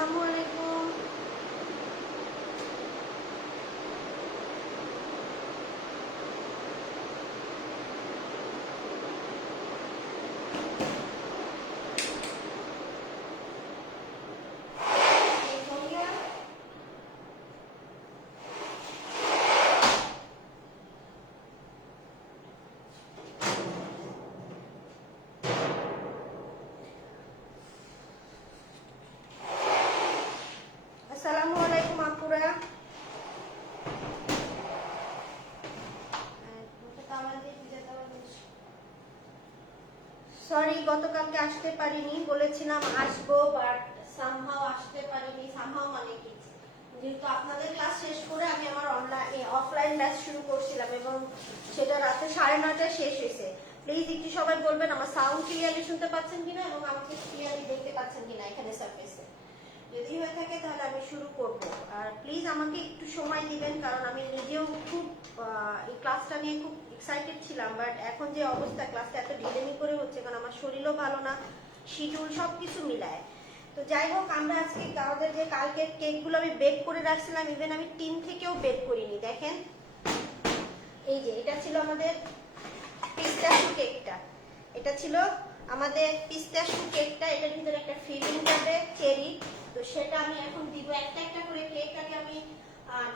আসসালামু আলাইকুম। আসসালামু আলাইকুম আপুরা। সরি গতকালকে আসতে পারিনি, বলেছিলাম আসবো, বাট সামহাও আসতে পারিনি। সামহাও মানে কি, যেহেতু আপনাদের ক্লাস শেষ করে আমি আমার অনলাইন অফলাইন ব্যাচ শুরু করছিলাম এবং সেটা রাতে 9:30টায় শেষ হয়েছে। প্লিজ একটু সবাই বলবেন আমার সাউন্ড ক্লিয়ারলি শুনতে পাচ্ছেন কিনা এবং আমাকে ক্লিয়ারলি দেখতে পাচ্ছেন কিনা এখানে সার্ফেসে। যদি হয়ে থাকে তাহলে আমি শুরু করব। আর প্লিজ আমাকে একটু সময় দিবেন, কারণ আমি নিজেও খুব এই ক্লাসটা নিয়ে খুব এক্সাইটেড ছিলাম, বাট এখন যে অবস্থা ক্লাসটা এত ঢিলেমি করে হচ্ছে, কারণ আমার শরীরও ভালো না, শিডিউল সব কিছু মিলায়। তো যাই হোক, আমরা আজকে আমাদের যে কালকের কেকগুলো আমি বেক করে রাখছিলাম, ইভেন আমি টিন থেকেও বেক করিনি। দেখেন এই যে এটা ছিল আমাদের পিস্তাশু কেকটা, এটা ছিল আমাদের পিস্তাশু কেকটা। এটার ভিতরে একটা ফিলিং যাবে চেরি, তো সেটা আমি এখন দিব। একটা একটা করে কেকটাকে আমি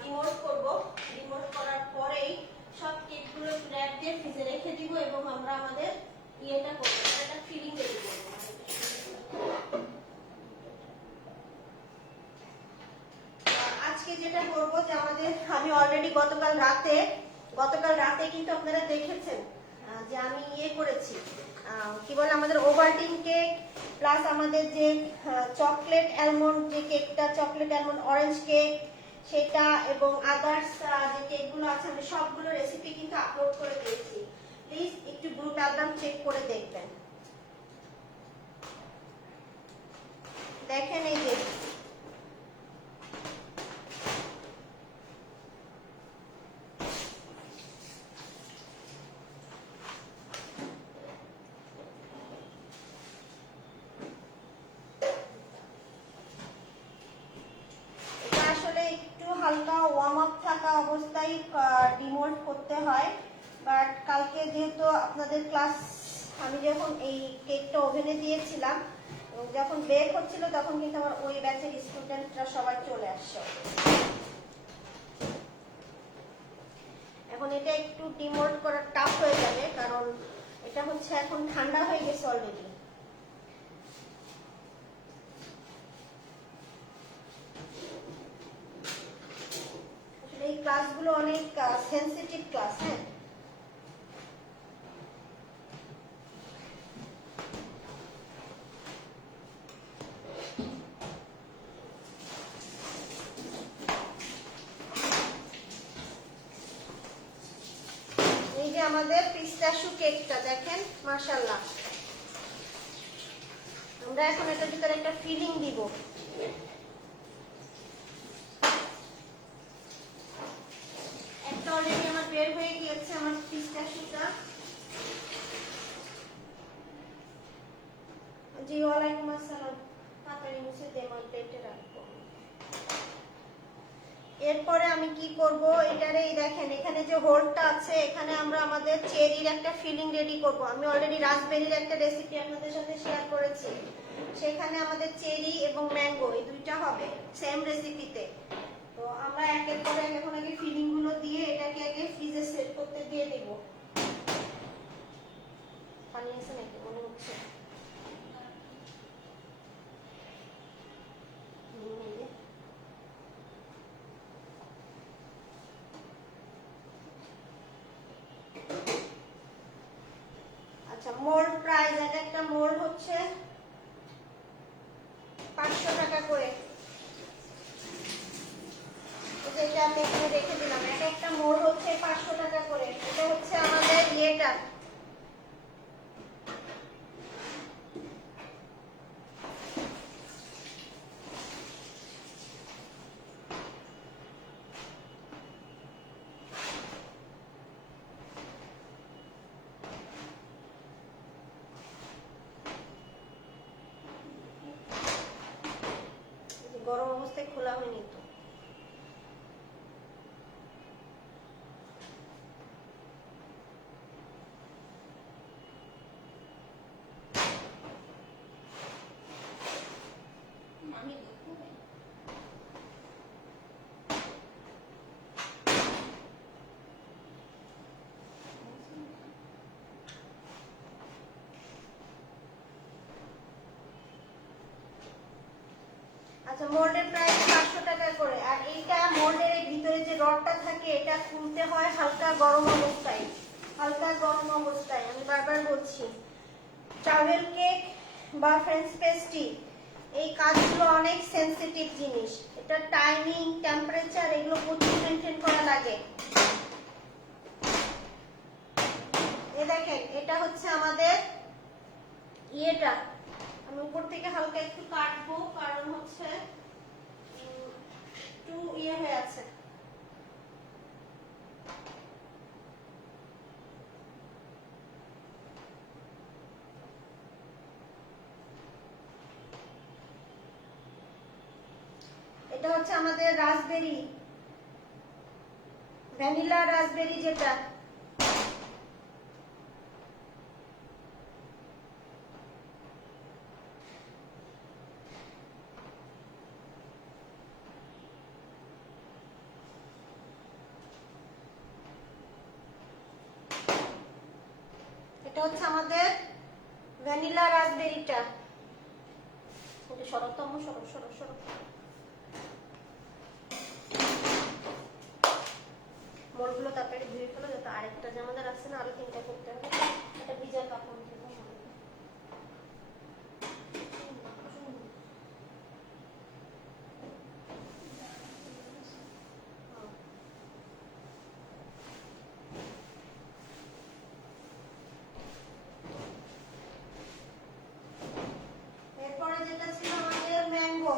ডিমোল্ড করব। ডিমোল্ড করার পরেই সব কেকগুলো র্যাপ দিয়ে ফ্রিজে রেখে দিব এবং আমরা আমাদের ইয়েটা করব, একটা ফিলিং রেডি করব। আজকে যেটা করব যে আমাদের, আমি অলরেডি গতকাল রাতে কিন্তু আপনারা দেখেছেন যে আমি ইয়ে করেছি, কি বলে আমাদের ওভালটিন কেক প্লাস আমাদের যে চকলেট অ্যালমন্ড যে কেকটা, চকলেট অ্যালমন্ড অরেঞ্জ কেক সেটা এবং আদার্স যে কেকগুলো আছে আমি সবগুলো রেসিপি কিন্তু আপলোড করে দিয়েছি। প্লিজ একটু গ্রুপ অ্যালবাম চেক করে দেখবেন। দেখেন এই যে হালকা ওয়ার্ম আপ থাকা অবস্থায় ডিমোল্ড করতে হয়, বাট কালকে যেহেতু আপনাদের ক্লাস, আমি যখন এই কেকটা ওভেনে দিয়েছিলাম এবং যখন বেক হচ্ছিল তখন কিন্তু আমার ওই ব্যাচের স্টুডেন্টরা সবাই চলে আসছে। এখন এটা একটু ডিমোল্ড করা টাফ হয়ে যাবে, কারণ এটা হচ্ছে এখন ঠান্ডা হয়ে গেছে অলরেডি। এই ক্লাসগুলো অনেক সেনসিটিভ ক্লাস। হ্যাঁ, এই যে আমাদের পিস্তাশু কেকটা দেখেন, মাশাআল্লাহ। আমরা এখন এটার ভিতরে একটা ফিলিং দিব। একটা অলরেডি আমার বের হয়ে গিয়েছে আমার পিস্তাশুটা। জি ওয়ালাইকুম আসসালাম। তাড়াতাড়ি মুছে দিয়ে আমার প্লেটে রাখবো। এরপরে আমি কি করব, এটারে এই দেখেন এখানে যে হোলটা আছে, এখানে আমরা আমাদের চেরির একটা ফিলিং রেডি করব। আমি অলরেডি রাসবেরির একটা রেসিপি আপনাদের সাথে শেয়ার করেছি, সেখানে আমাদের চেরি এবং ম্যাঙ্গো এই দুইটা হবে সেম রেসিপিতে। তো আমরা এক এক করে এখন আগে ফিলিং গুলো দিয়ে এটাকে আগে ফ্রিজে সেট করতে দিয়ে দেব। পানি আছে নাকি মনে হচ্ছে। আচ্ছা, মোল্ড প্রাইস, এক একটা মোল্ড হচ্ছে 500 টাকা করে। যেটা আমি এখানে রেখে দিলাম, এক একটা মোল্ড হচ্ছে 500 টাকা করে। এটা হচ্ছে আমাদের ইয়েটা, খোলা হয়নি তো। আচ্ছা, মোল্ডের প্রাইস 500 টাকা করে। আর এইটা মোল্ডের এই ভিতরে যে রডটা থাকে এটা খুলতে হয় হালকা গরম অবস্থায়, হালকা গরম অবস্থায়। আমি বারবার বলছি, ট্রাভেল কেক বা ফ্রেঞ্চ পেস্ট্রি এই কাজগুলো অনেক সেনসিটিভ জিনিস। এটা টাইমিং, টেম্পারেচার এগুলো প্রচুর মেনটেন করা লাগে। এই দেখেন, এটা হচ্ছে আমাদের ইয়েটা। আমি উপর থেকে হালকা একটু কাটবো, কারণ হচ্ছে একটু ইয়ে হয়ে আছে। এটা হচ্ছে আমাদের রাসবেরি, ভ্যানিলা রাসবেরি যেটা। এটা হচ্ছে আমাদের ভ্যানিলা রাসবেরিটা। এটা সরতম সরো সরো সরো। মোলগুলো তারপরে ধুয়ে ফেলো, যাতে আরেকটা যে আমাদের আছে না, আরো 3টা করতে হবে। এটা ভিজা কাপড় দেবো। এরপরে যেটা ছিল আমাদের ম্যাঙ্গো।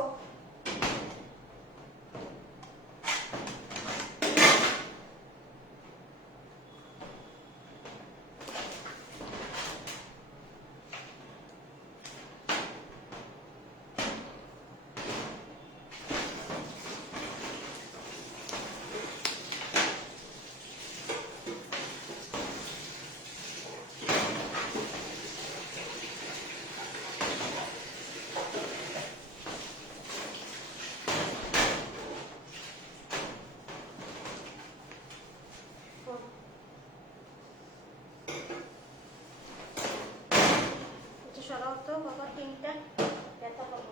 সরাও তো বাবা, 3টা ব্যথা পাবো।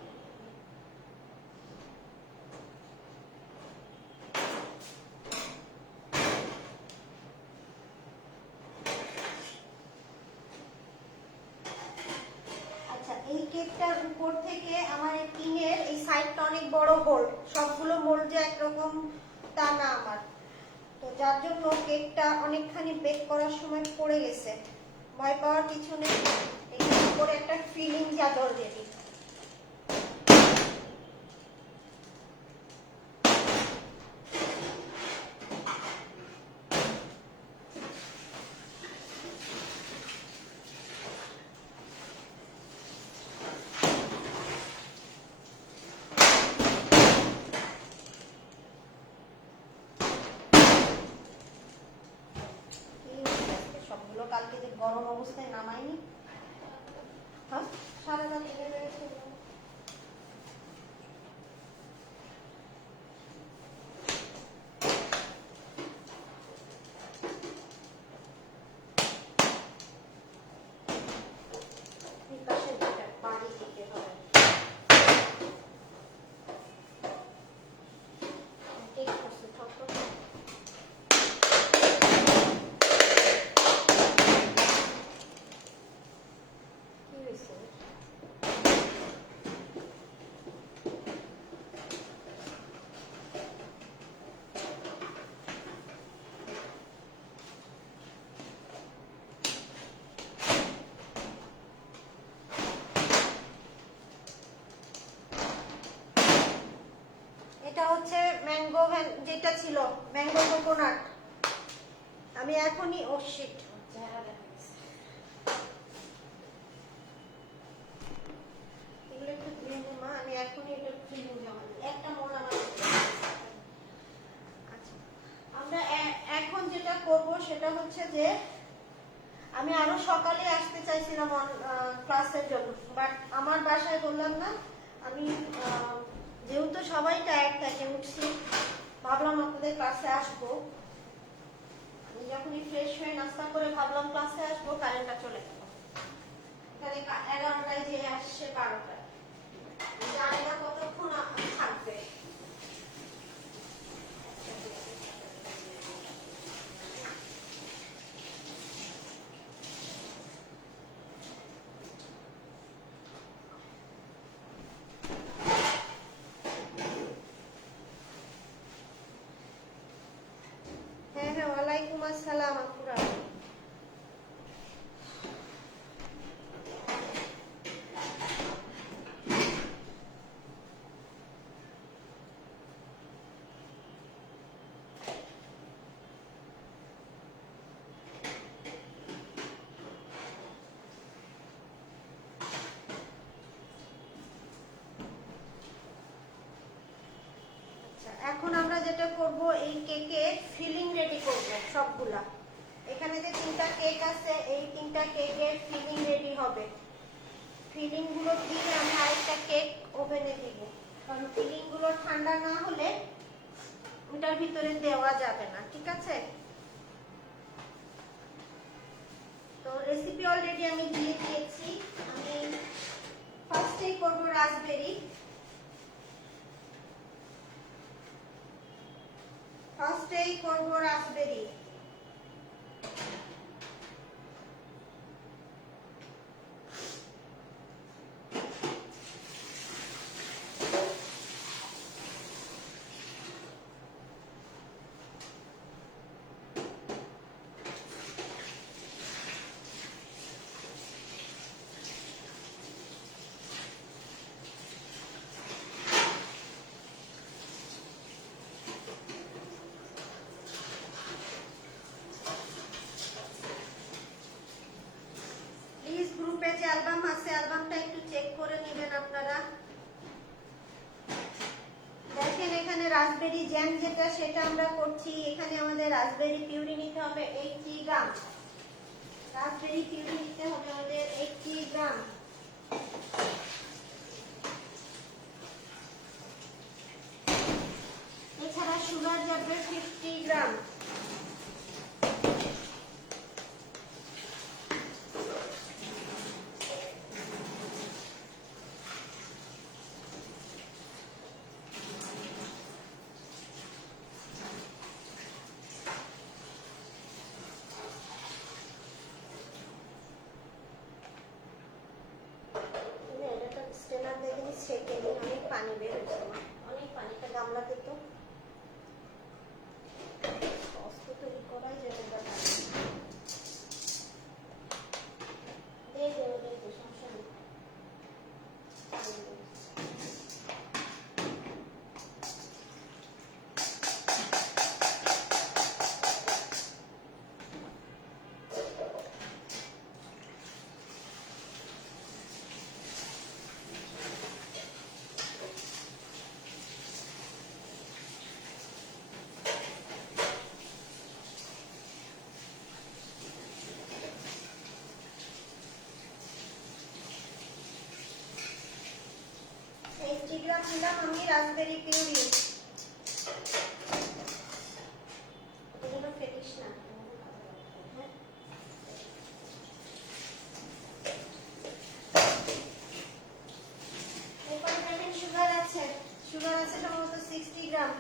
আচ্ছা, এই কেকটার উপর থেকে আমার এই টিনের এই সাইডটা অনেক বড় হোল, সবগুলো মোল্ড যে একরকম তা না আমার, তো যার জন্য কেকটা অনেকখানি বেক করার সময় পড়ে গেছে। ভয় পাওয়ার কিছু নেই, এখানে উপরে একটা ফিলিং চাদর দিয়ে দিই। সবগুলো কালকে যে গরম অবস্থায় নামাইনি, হ্যাঁ সারা রাত লেগে রয়েছে। এটা হচ্ছে ম্যাঙ্গো, যেটা ছিল ম্যাঙ্গো কোকোনাট। আমি এখনই ও শিট এগুলো একটু ধুয়ে নে মা, আমি এখনই এটা ফিলিং জমা দিই। একটা মোড় আমার সেটা হচ্ছে যে আমি আরো সকালে আসতে চাইছিলাম ক্লাসের জন্য, বাট আমার বাসায় বললাম না, আমি যেহেতু সবাই টায়ার্ড থাকে, উঠছি, ভাবলাম আপনাদের ক্লাসে আসবো। যখনই ফ্রেশ হয়ে নাস্তা করে ভাবলাম ক্লাসে আসবো, কারেন্টটা চলে গেল। এখানে 11টায় যে আসছে 12টায়, জানি না কতক্ষণ থাকবে। হ্যাঁ হ্যাঁ, ওয়ালাইকুম আসসালাম আপুরা। এখন আমরা যেটা করব, এই কেকের ফিলিং রেডি করব সবগুলা। এখানে যে 3টা কেক আছে, এই 3টা কেকের ফিলিং রেডি হবে। ফিলিং গুলো দিয়ে আমি আরেকটা কেক ওভেনে দিব, কারণ ফিলিং গুলো ঠান্ডা না হলে ওটার ভিতরে দেওয়া যাবে না, ঠিক আছে? তো রেসিপি অলরেডি আমি দিয়ে দিয়েছি। আমি ফার্স্টেই করব রাসবেরি। প্লিজ গ্রুপে যে অ্যালবাম আছে, অ্যালবামটা একটু চেক করে নেবেন আপনারা। দেখেন এখানে রাসবেরি জ্যাম যেটা, সেটা আমরা করছি। এখানে আমাদের রাসবেরি পিউরি নিতে হবে 80 গ্রাম। রাসবেরি পিউরি নিতে হবে আমাদের 80 গ্রাম। এছাড়া সুগার যাবে 50 গ্রাম। ছেঁকে নিই, অনেক পানি বের হচ্ছে, অনেক পানিটা গামলাতে তো কষ্ট তৈরি করাই যাবে। সমস্যা নেই। দিলাম আমি রাসবেরি পিউরি। এগুলো ফেটিস না। এরপরে দেখেন সুগার আছে সম্ভবত 60 গ্রাম।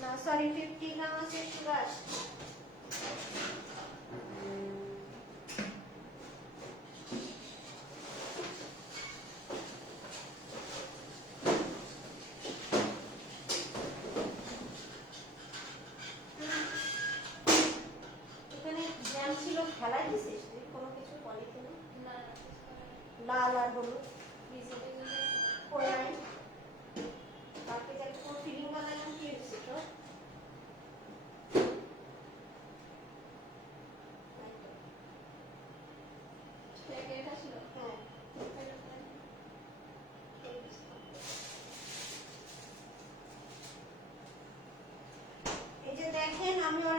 না সরি, 50 গ্রাম আছে সুগার। ফেলাই দিছিস তুই কোনো কিছু? পলিথিনে লাল আর হলুদ কোলাই বাকি একটা কোনো ফিলিং বানালাম, কি হচ্ছে তো?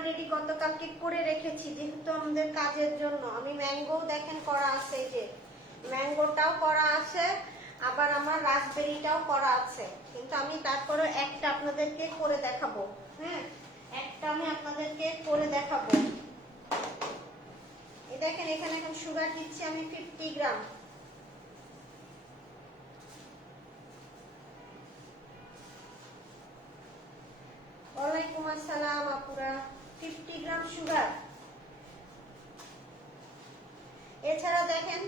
অলরেডি গতকালকে করে রেখেছি যেহেতু আমাদের কাজের জন্য। আমি ম্যাঙ্গো দেখেন করা আছে, এই যে ম্যাঙ্গোটাও করা আছে, আবার আমার রাসবেরিটাও করা আছে, কিন্তু আমি তারপরে একটা আপনাদেরকে করে দেখাবো। হ্যাঁ, একটা আমি আপনাদেরকে করে দেখাবো। এই দেখেন এখানে এখন সুগার দিচ্ছি আমি 50 গ্রাম। ওয়ালাইকুম আসসালাম আপুরা। 50 গ্রাম সুগার। এছাড়া দেখেন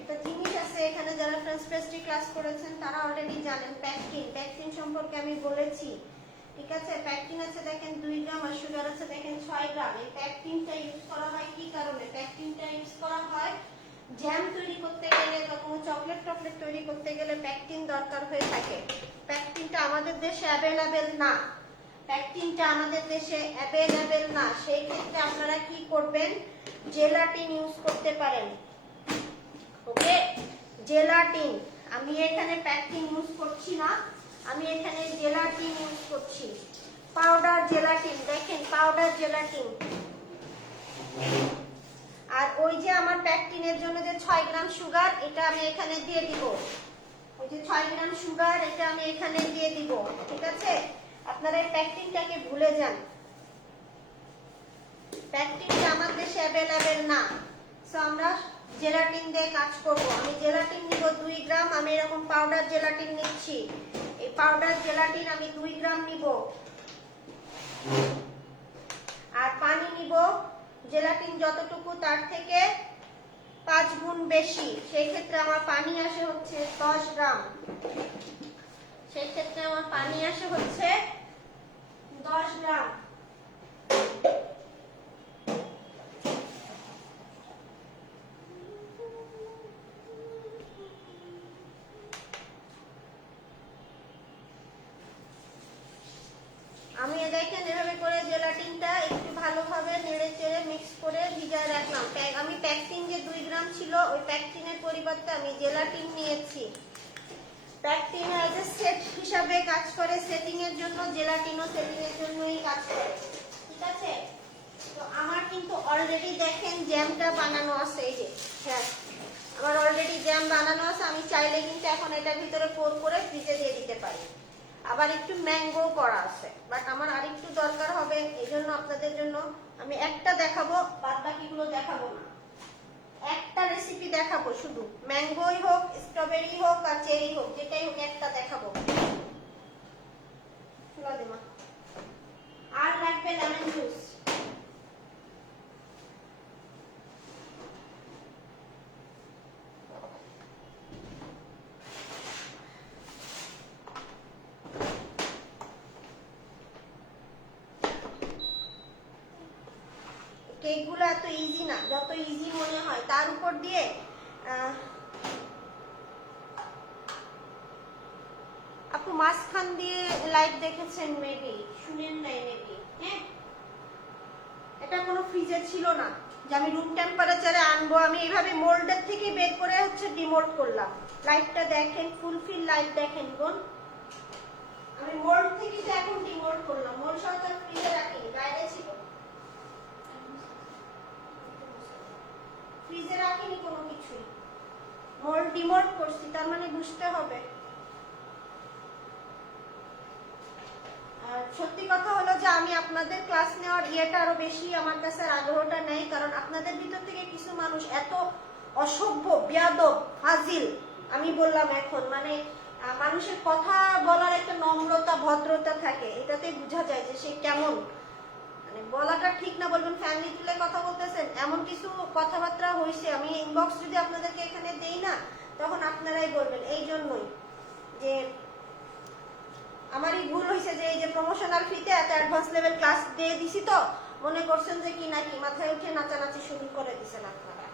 একটা জিনিস আছে এখানে, যারা ট্রান্সপেস্ট্রি ক্লাস করেছেন তারা অলরেডি জানেন প্যাকটিন। প্যাকটিন সম্পর্কে আমি বলেছি, ঠিক আছে? প্যাকটিন আছে দেখেন 2 গ্রাম, আর সুগার আছে দেখেন 6 গ্রাম। এই প্যাকটিনটা ইউজ করা হয় কি কারণে? প্যাকটিনটা ইউজ করা হয় জ্যাম তৈরি করতে গেলে বা কোনো চকলেট টকলেট তৈরি করতে গেলে প্যাকটিন দরকার হয়ে থাকে। প্যাকটিনটা আমাদের দেশে অ্যাভেলেবেল না, প্যাকটিনটা আমাদের দেশে অ্যাভেলেবেল না। সেই ক্ষেত্রে আপনারা কি করবেন? জেলাটিন ইউজ করতে পারেন। ওকে, জেলাটিন। আমি এখানে প্যাকটিন ইউজ করছি না, আমি এখানে জেলাটিন ইউজ করছি, পাউডার জেলাটিন। দেখেন পাউডার জেলাটিন। আর ওই যে আমার প্যাকটিনের জন্য যে 6 গ্রাম সুগার, এটা আমি এখানে দিয়ে দিব। ওই যে 6 গ্রাম সুগার, এটা আমি এখানে দিয়ে দিব, ঠিক আছে? আপনারা এই প্যাকটিনটাকে ভুলে যান, প্যাকটিনটা আমার দেশে অ্যাভেলেবেল না। সো আমরা জেলাটিন দিয়ে কাজ করব। আমি জেলাটিন নিব 2 গ্রাম। আমি এরকম পাউডার জেলাটিন নিচ্ছি। এই পাউডার জেলাটিন আমি 2 গ্রাম নিব। আর পানি নিব জেলাটিন যতটুকু তার থেকে 5 গুণ বেশি। সেই ক্ষেত্রে আমার পানি আসে হচ্ছে 10 গ্রাম। সেই ক্ষেত্রে আমার পানি আসে হচ্ছে 10 গ্রাম। আমি দেখেন এভাবে করে জেলাটিনটা একটু ভালোভাবে নেড়ে চেড়ে মিক্স করে ভিজায় রাখলাম। আমি প্যাকটিন যে 2 গ্রাম ছিল, ওই প্যাকটিনের পরিবর্তে আমি জেলাটিন নিয়েছি। প্যাকটিন এজ এ সেট হিসাবে কাজ করে, সেটিং এর জন্য। জেলাটিনও সেটিং এর জন্যই কাজ করে, ঠিক আছে? তো আমার কিন্তু অলরেডি দেখেন জ্যামটা বানানো আছে, এই যে হ্যাঁ আমার অলরেডি জ্যাম বানানো আছে। আমি চাইলে কিন্তু এখন এটার ভিতরে পোর করে ফ্রিজে দিয়ে দিতে পারি। আবার একটু ম্যাঙ্গো করা আছে, বাট আমার আরেকটু দরকার হবে, এই জন্য আপনাদের জন্য আমি একটা দেখাবো, বাদ বাকিগুলো দেখাবো না। একটা রেসিপি দেখাবো, শুধু ম্যাঙ্গোই হোক, স্ট্রবেরি হোক আর চেরি হোক, যেটাই হোক একটা দেখাবো। আর লাগবে লেমন জুস। কেকগুলো এত ইজি না, যত ইজি মনে হয়। তার উপর দিয়ে আপু মাঝখান দিয়ে লাইভ দেখেছেন, মেবি শুনেন নাই মেবি। হ্যাঁ, এটা কোনো ফ্রিজে ছিল না যে আমি রুম টেম্পারেচারে আনবো। আমি এইভাবে মোল্ডের থেকে বের করে হচ্ছে ডিমোল্ড করলাম। লাইভটা দেখেন, ফুলফিল লাইভ দেখেন বোন। আমি মোল্ড থেকে যে এখন ডিমোল্ড করলাম, মোল্ড সরকার ফ্রিজে রাখিনি, বাইরে ছিল, ফ্রিজে রাখিনি কোনো কিছুই, মোল্ড ডিমোল্ড করছি। তার মানে বুঝতে হবে। সত্যি কথা হলো যে আমি আপনাদের ক্লাস নেওয়ার ইয়েটা আরো বেশি আমার কাছে আগ্রহটা নেই, কারণ আপনাদের ভিতর থেকে কিছু মানুষ এত অসভ্য, বেয়াদব, ফাজিল। আমি বললাম এখন মানে মানুষের কথা বলার একটা নম্রতা, ভদ্রতা থাকে, এটাতে বোঝা যায় যে সে কেমন। মানে বলাটা ঠিক না, বলবেন ফ্যামিলি তুলে কথা বলতেছেন, এমন কিছু কথাবার্তা হয়েছে। আমি ইনবক্স যদি আপনাদেরকে এখানে দেই না, তখন আপনারাই বলবেন। এই জন্যই যে আমারই ভুল হয়েছে যে এই যে প্রমোশনাল ফিতে এত অ্যাডভান্স লেভেল ক্লাস দিয়ে দিছি, তো মনে করছেন যে কি নাকি মাথায় উঠে নাচানাচি শুরু করে দিছেন আপনারা।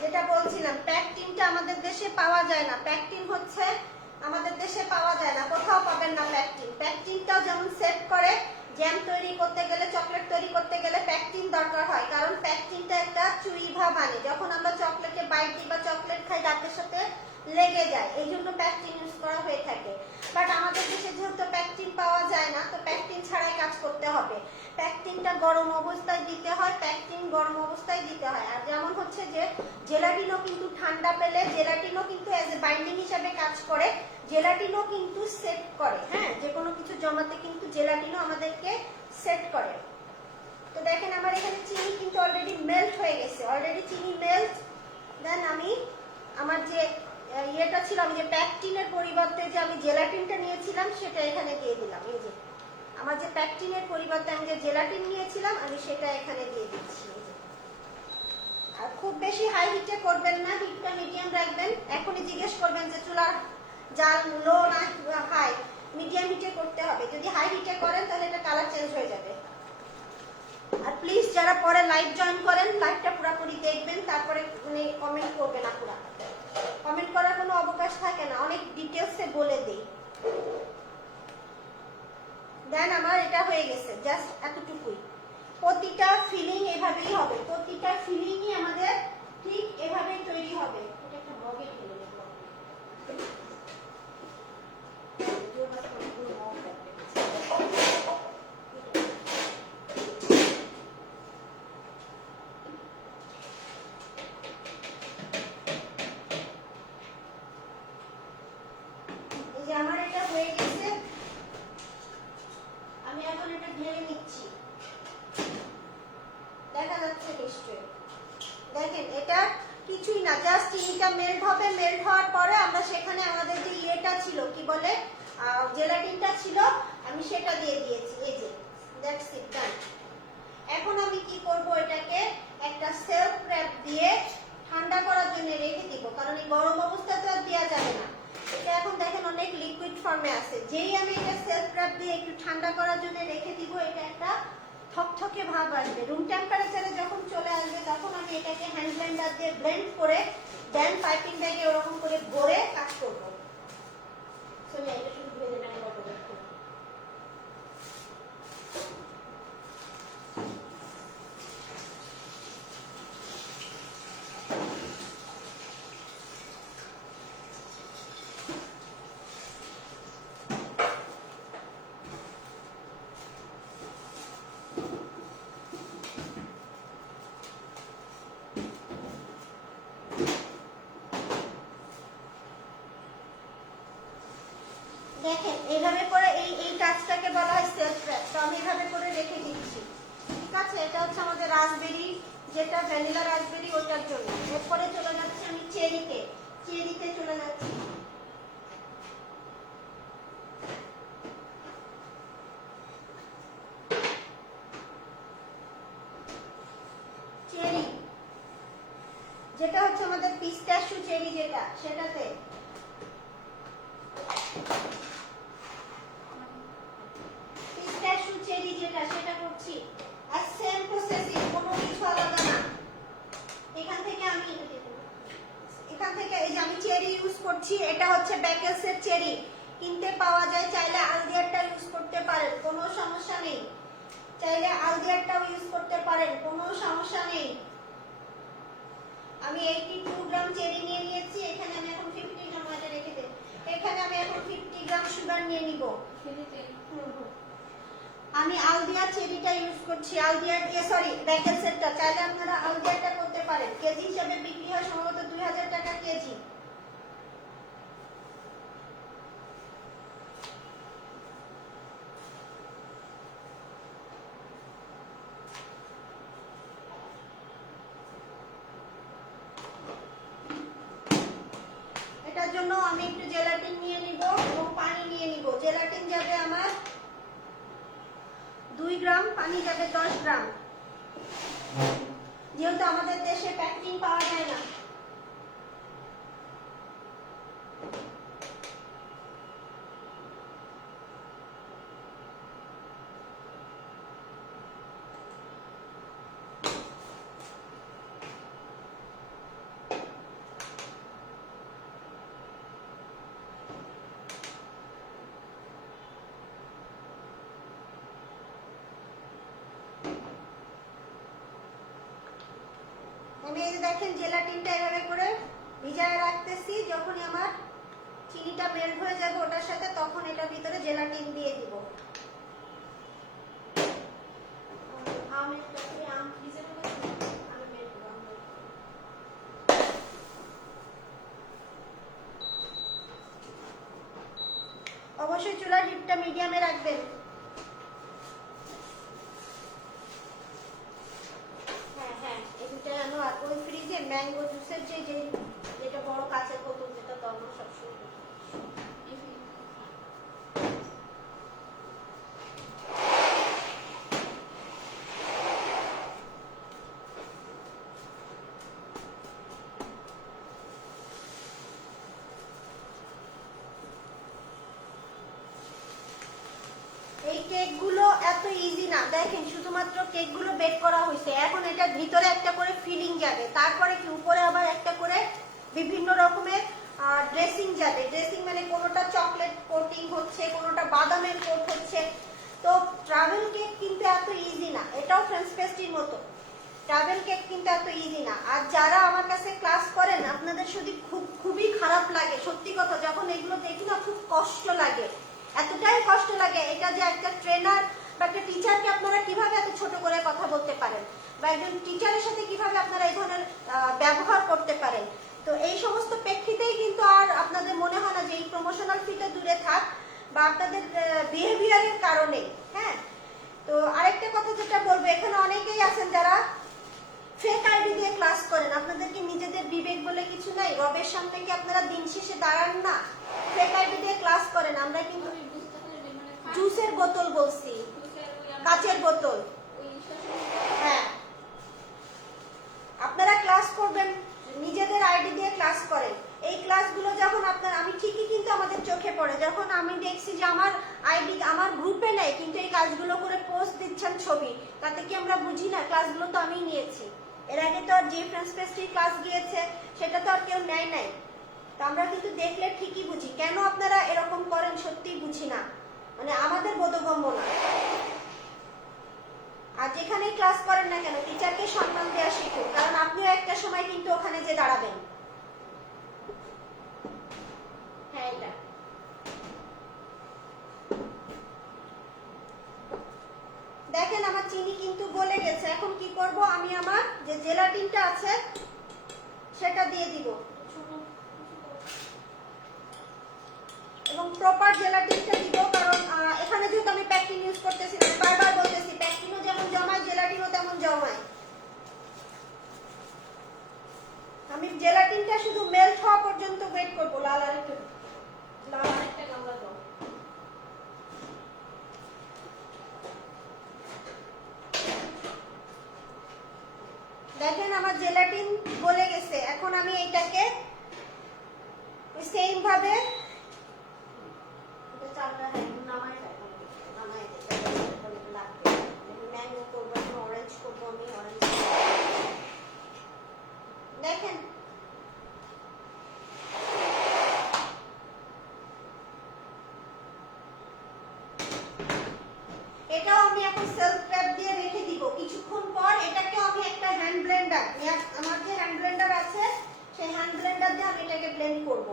যেটা বলছিলাম, প্যাকটিনটা আমাদের দেশে পাওয়া যায় না। প্যাকটিন হচ্ছে আমাদের দেশে পাওয়া যায় না, কোথাও পাবেন না প্যাকটিন। প্যাকটিনটাও যেমন সেভ করে, জ্যাম তৈরি করতে গেলে, চকলেট তৈরি করতে গেলে প্যাকটিন দরকার হয়, কারণ প্যাকটিনটা একটা চুই ভাব আনে। যখন আমরা চকলেটে বাইট দিই বা চকলেট খাই দাঁতের সাথে লেগে যায়, এই জন্য প্যাকটিন ইউজ করা হয়ে থাকে। বাট আমাদের দেশে যেহেতু প্যাকটিন পাওয়া যায় না, তো প্যাকটিন ছাড়াই কাজ করতে হবে। প্যাকটিনটা গরম অবস্থায় দিতে হয়, প্যাকটিন গরম অবস্থায় দিতে হয়। আর যেমন হচ্ছে যে জেলাটিনও কিন্তু ঠান্ডা পেলে, জেলাটিনও কিন্তু অ্যাজ এ বাইন্ডিং হিসাবে কাজ করে, জেলাটিনও কিন্তু সেট করে। হ্যাঁ, যে কোনো কিছু জমাতে কিন্তু জেলাটিনও আমাদেরকে সেট করে। তো দেখেন আমার এখানে চিনি কিন্তু অলরেডি মেল্ট হয়ে গেছে, অলরেডি চিনি মেল্ট। দেন আমি আমার যে ইয়েটা ছিল, আমি যে প্যাকটিনের পরিবর্তে যে আমি জেলাটিনটা নিয়েছিলাম সেটা এখানে দিয়ে দিলাম। এই যে আমার যে প্যাকটিনের পরিবর্তে আমি যে জেলাটিন নিয়েছিলাম আমি সেটা এখানে দিয়ে দিচ্ছি। আর খুব বেশি হাই হিটে করবেন না, হিটটা মিডিয়াম রাখবেন। এখনই জিজ্ঞেস করবেন যে চুলার জাল লো না হাই, মিডিয়াম হিটে করতে হবে। যদি হাই হিটে করেন তাহলে এটা কালার চেঞ্জ হয়ে যাবে। আর প্লিজ যারা পরে লাইভ জয়েন করেন, লাইভটা পুরোপুরি দেখবেন, তারপরে মানে কমেন্ট করবেন না। পুরো কমেন্ট করার কোনো অবকাশ থাকে না, অনেক ডিটেলসে বলে দিই। দেন আমার এটা হয়ে গেছে, জাস্ট এতটুকুই। প্রতিটা ফিলিং এভাবেই হবে, প্রতিটা ফিলিংই আমাদের ঠিক এভাবেই তৈরি হবে। এটা একটা মগে ঢেলে দেব। এই যে আমার এটা হয়ে গেছে, আমি এখন এটা ঢেলে নিচ্ছি। দেখা যাচ্ছে নিশ্চয়ই, দেখেন এটা কিছুই না, জাস্ট চিনিটা মেল্ট হবে। মেল্ট হওয়ার পরে আমরা সেখানে আমাদের যে ইয়েটা ছিল, কি বলে জেলাটিনটা ছিল, আমি সেটা দিয়ে দিয়েছি। এই যে দ্যাটস ইট, ডান। এখন আমি কি করব, এটাকে একটা সেলফ র‍্যাপ দিয়ে ঠান্ডা করার জন্য রেখে দিব, কারণ এই গরম অবস্থাতে আর দেওয়া যাবে না। এটা এখন দেখেন অনেক লিকুইড ফর্মে আছে। যেই আমি এটা সেলফ র‍্যাপ দিয়ে একটু ঠান্ডা করার জন্য রেখে দিব, এটা একটা থকথকে ভাব আসবে। রুম টেম্পারেচারে যখন চলে আসবে তখন আমি এটাকে হ্যান্ড ব্লেন্ডার দিয়ে ব্লেন্ড করে দেন পাইপিং ব্যাগে ওরকম করে ভরে কাজ করব। সোনিয়া এটা শুধু ধুয়ে দেবেন বটলে। দেখেন এইভাবে করে এই কাজটাকে বলা হয় সেলফ র‍্যাপ। তো আমি এইভাবে করে রেখে দিচ্ছি, ঠিক আছে। এটা হচ্ছে আমাদের রাসবেরি, যেটা ভ্যানিলা রাসবেরি, ওটার জন্য। এরপরে চলে যাচ্ছে আমি চেরিতে, চেরিতে চলে যাচ্ছি। চেরি যেটা হচ্ছে আমাদের পিস্তাশিও চেরি, যেটা সেটাতে পিস্তাশিও চেরি যেটা সেটা করছি। আর সেম প্রসেসিং, কোনো কিছু আলাদা না। এখান থেকে এই যে আমি চেরি ইউজ করছি, এটা হচ্ছে ব্যাকেলসের চেরি, কিনতে পাওয়া যায়। চাইলে আলদিয়ারটা ইউজ করতে পারেন, কোনো সমস্যা নেই। চাইলে আলদিয়ারটাও ইউজ করতে পারেন, কোনো সমস্যা নেই। আমি 82 গ্রাম চেরি নিয়ে নিয়েছি। এখানে আমি এখন 50 গ্রাম, এটা রেখে দেব। এখানে আমি এখন 50 গ্রাম সুগার নিয়ে নিব। আমি আলদিয়া চেরিটা ইউজ করছি, আলদিয়ার সরি ব্যাকেলসেরটা। চাইলে আপনারা আলদিয়ারটা করতে পারেন। কেজি হিসাবে বিক্রি হয় সম্ভবত 2000 টাকা কেজি। এটার জন্য আমি একটু জেলাটিন নিয়ে নিব এবং পানি নিয়ে নিব। জেলাটিন যাবে আমার 2 গ্রাম, পানি যাবে 10 গ্রাম। যেহেতু আমাদের দেশে প্যাকেটিং পাওয়া যায় না। আমি এই যে দেখেন জেলাটিনটা এভাবে করে ভিজায় রাখতেছি, যখনই আমার চিনিটা মেল্ট হয়ে যাবে ওটার সাথে তখন এটার ভিতরে জেলাটিন দিয়ে দিব। অবশ্যই চুলার হিটটা মিডিয়ামে রাখবেন। হ্যাঁ হ্যাঁ, এটা জানো আর ওই ফ্রিজে ম্যাঙ্গো জুসের যেটা বড় কাঁচের বোতল যেটা তো আমরা সবসময় এই কেকগুলো এত ইজি না। দেখেন শুধুমাত্র কেকগুলো বেক করা হয়েছে, এখন এটার ভিতরে একটা করে ফিলিং যাবে, তারপরে কি উপরে আবার একটা করে বিভিন্ন রকমের ড্রেসিং যাবে। ড্রেসিং মানে কোনোটা চকলেট কোটিং হচ্ছে, কোনোটা বাদামের কোট হচ্ছে। তো ট্রাভেল কেক কিন্তু এত ইজি না, এটাও ফ্রেঞ্চ পেস্ট্রির মতো। ট্রাভেল কেক কিন্তু এত ইজি না। আর যারা আমার কাছে ক্লাস করেন আপনাদের শুধু খুবই খারাপ লাগে, সত্যি কথা, যখন এগুলো দেখি না খুব কষ্ট লাগে, এতটাই কষ্ট লাগে। এটা যে একটা ট্রেনার বা একটা টিচারকে আপনারা কিভাবে এত ছোট করে কথা বলতে পারেন, বা একজন টিচারের সাথে কিভাবে আপনারা এই ধরনের ব্যবহার করতে পারেন। তো এই সমস্ত প্রেক্ষিতেই কিন্তু আর আপনাদের মনে হয় না যে এই প্রমোশনাল ফিটা দূরে থাক, বা আপনাদের বিহেভিয়ারের কারণে। হ্যাঁ, তো আরেকটা কথা যেটা বলবো, এখানে অনেকেই আছেন যারা ফেক আইডি দিয়ে ক্লাস করেন। আপনাদের কি নিজেদের বিবেক বলে কিছু নাই? রবের সামনে কি আপনারা দিন শেষে দাঁড়ান না? ফেক আইডি দিয়ে ক্লাস করেন। আমরা কিন্তু জুসের বোতল বলছি, কাচের বোতল। হ্যাঁ, আপনারা ক্লাস করবেন নিজেদের আইডি দিয়ে ক্লাস করেন। এই ক্লাসগুলো যখন আমি ঠিকই কিন্তু আমাদের চোখে পড়ে, যখন আমি দেখছি যে আমার আইডি আমার গ্রুপে নেই কিন্তু এই কাজগুলো করে পোস্ট দিচ্ছেন ছবি, তাতে কি আমরা বুঝি না ক্লাসগুলো তো আমি নিয়েছি। এর আগে তো আর যে ফ্রেঞ্চ পেস্ট্রি ক্লাস গিয়েছে সেটা তো আর কেউ নেয় নাই। তো আমরা কিন্তু দেখলে ঠিকই বুঝি। কেন আপনারা এরকম করেন সত্যিই বুঝি না, মানে আমাদের বোধগম্য না। আর যেখানেই ক্লাস করেন না কেন টিচারকে সম্মান দেওয়া শিখুন, কারণ আপনিও একটা সময় কিন্তু ওখানে যে দাঁড়াবেন। হ্যাঁ, এটা দেখেন আমার চিনি কিন্তু গলে গেছে। এখন কি করব, আমি আমার যে জেলাটিনটা আছে সেটা দিয়ে দিব, এবং প্রপার জেলাটিনটা দিব, কারণ এখানে যেহেতু আমি প্যাকটিন ইউজ করতেছি না, বারবার বলতেছি প্যাকটিনও যেমন জমায় জেলাটিনও তেমন জমায়। আমি জেলাটিনটা শুধু মেল্ট হওয়া পর্যন্ত ওয়েট করব। লাল আরেকটা গামলা দাও। দেখেন আমার জেলাটিন গলে গেছে। এখন আমি এইটাকে সেম ভাবে চালটা নামায় লাগবে। ম্যাঙ্গো করবো, অরেঞ্জ করবো, আমি অরেঞ্জ। দেখেন এটাও আমি এখন সেলফ ট্র্যাপ দিয়ে রেখে দিব। কিছুক্ষণ পর এটাকেও আমি একটা হ্যান্ড ব্লেন্ডার, আমার যে হ্যান্ড ব্লেন্ডার আছে সেই হ্যান্ড ব্লেন্ডার দিয়ে আমি এটাকে ব্লেন্ড করব।